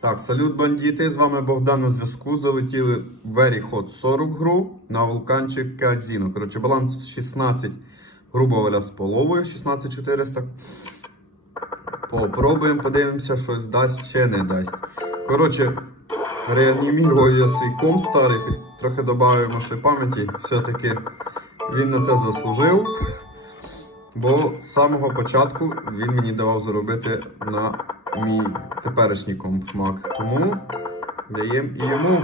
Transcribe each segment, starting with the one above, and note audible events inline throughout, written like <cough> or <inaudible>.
Так, салют, бандити. З вами Богдан на зв'язку. Залетіли в Very Hot 40 гру на вулканчик Казіно. Коротше, баланс 16, грубо говоря, з половою 16400. Попробуємо, подивимося, щось дасть чи не дасть. Коротше, реанімірую я свій комп старий, трохи додаємо ще пам'яті. Все-таки він на це заслужив. Бо з самого початку він мені давав заробити на мій теперішній комп Mac. Тому даємо і йому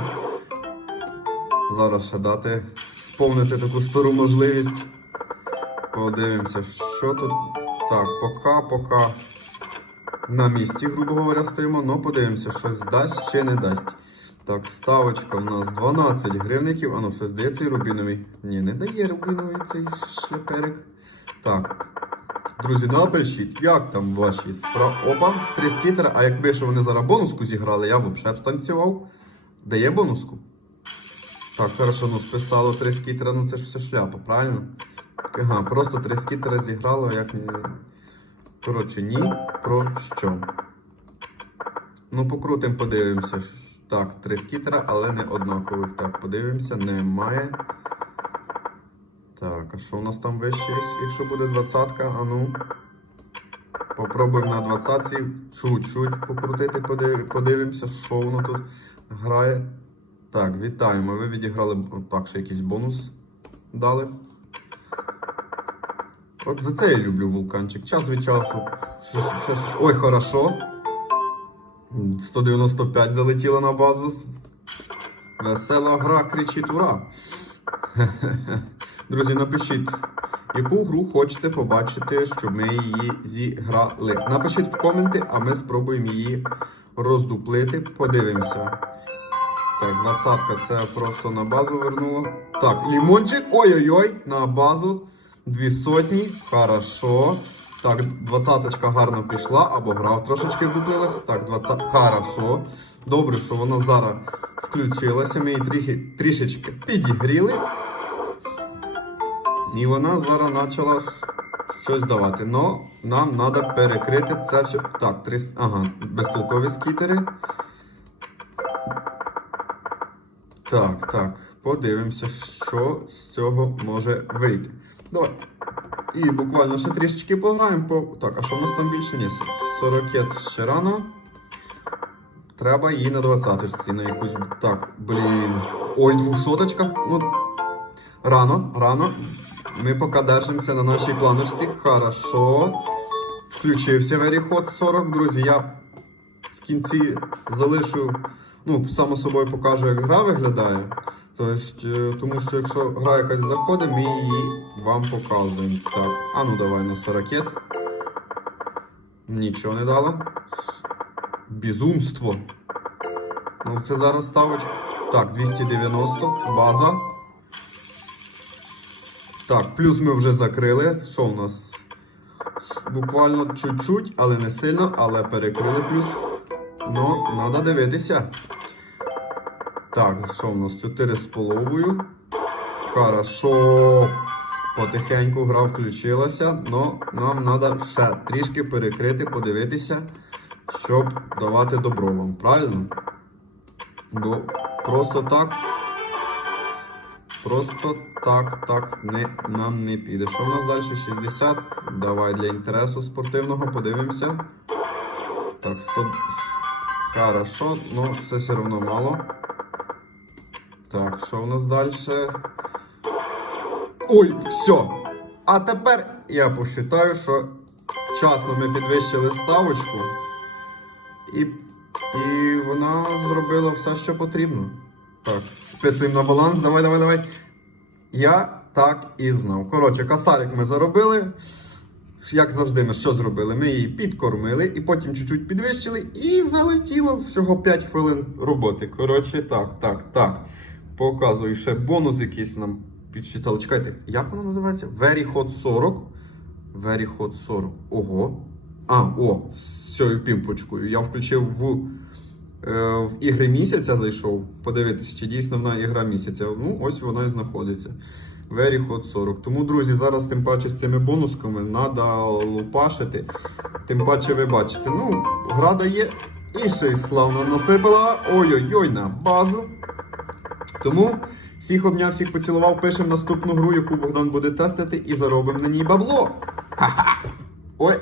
зараз ще дати сповнити таку стару можливість. Подивимося, що тут. Так, поки, поки на місці, грубо говоря, стоїмо, але подивимося, щось дасть чи не дасть. Так, ставочка у нас 12 гривників. А ну, щось дає цей рубіновий. Ні, не дає рубіновий цей шляперик. Так. Друзі, напишіть, як там ваші справи. Опа, три скітера, а якби ще вони зараз бонуску зіграли, я б взагалі б станцював. Дає бонуску? Так, хорошо, ну списало три скітера, ну це ж все шляпа, правильно? Ага, просто три скітера зіграло, як. Коротше, ні про що. Ну, покрутим, подивимося. Так, три скітера, але не однакових. Так, подивимося, немає. Так, а що у нас там вище, якщо буде двадцятка? А ну. Попробуємо на двадцятці чуть-чуть покрутити, подив- подивимося, що воно тут грає. Так, вітаємо. Ви відіграли так, ще якийсь бонус дали. От за це я люблю вулканчик. Час від часу. Ой, хорошо. 195 залетіло на базу. Весела гра кричить ура. <laughs> Друзі, напишіть, яку гру хочете побачити, щоб ми її зіграли. Напишіть в коменти, а ми спробуємо її роздуплити. Подивимося. Так, двадцятка це просто на базу вернуло. Так, лімончик. Ой-ой-ой, на базу. Дві сотні. Хорошо. Так, двадцяточка гарно пішла, або грав трошечки вдуплилась. Так, двадцять. Хорошо. Добре, що вона зараз включилася. Ми її трішечки підігріли. І вона зараз почала щось давати. Но нам треба перекрити це все. Так, три. Ага, безтолкові скітери. Так, так, подивимося, що з цього може вийти. Давай. І буквально ще трішечки пограємо. По... Так, а що в нас там більше? Ні, 40 ще рано. Треба її на 20 на якусь. Так, блін. Ой, 200 Ну, рано, рано. Ми поки держимося на нашій планочці. Хорошо. Включився Very 40, друзі. Я в кінці залишу. Ну, само собою покажу, як гра виглядає. Тобто, е, тому що якщо гра якась заходить, ми її вам показуємо. Так, а ну давай на 40. Нічого не дало. Безумство. Ну, це зараз ставочка. Так, 290, база. Так, плюс ми вже закрили. Що в нас? Буквально чуть-чуть, але не сильно, але перекрили плюс. Ну, треба дивитися. Так, що в нас? 4 з половою. Хорошо. Потихеньку гра включилася, але нам треба ще трішки перекрити, подивитися, щоб давати добро вам, правильно? Бо просто так. Просто так, так не, нам не піде. Що в нас далі? 60. Давай для інтересу спортивного подивимося. Так, 100. Хорошо, ну це все одно мало. Так, що у нас далі? Ой, все. А тепер я посчитаю, що вчасно ми підвищили ставочку. І, і вона зробила все, що потрібно. Так, списуємо на баланс. Давай, давай, давай. Я так і знав. Коротше, касарик ми заробили. Як завжди, ми що зробили? Ми її підкормили і потім чуть-чуть підвищили, і залетіло всього 5 хвилин роботи. Коротше, так, так, так. Показую ще бонус якийсь нам підчитали. Чекайте, як воно називається? Very Hot 40. Very Hot 40. Ого. А, о, з цією пімпочкою. Я включив в, в ігри місяця зайшов. Подивитися, чи дійсно вона ігра місяця. Ну, ось вона і знаходиться. Very Hot 40. Тому, друзі, зараз тим паче з цими бонусками треба лупашити. Тим паче ви бачите, ну, гра дає І й славно насипала. Ой-ой-ой на базу. Тому всіх обняв, всіх поцілував, пишемо наступну гру, яку Богдан буде тестити, і заробимо на ній бабло. Ха-ха! Ой,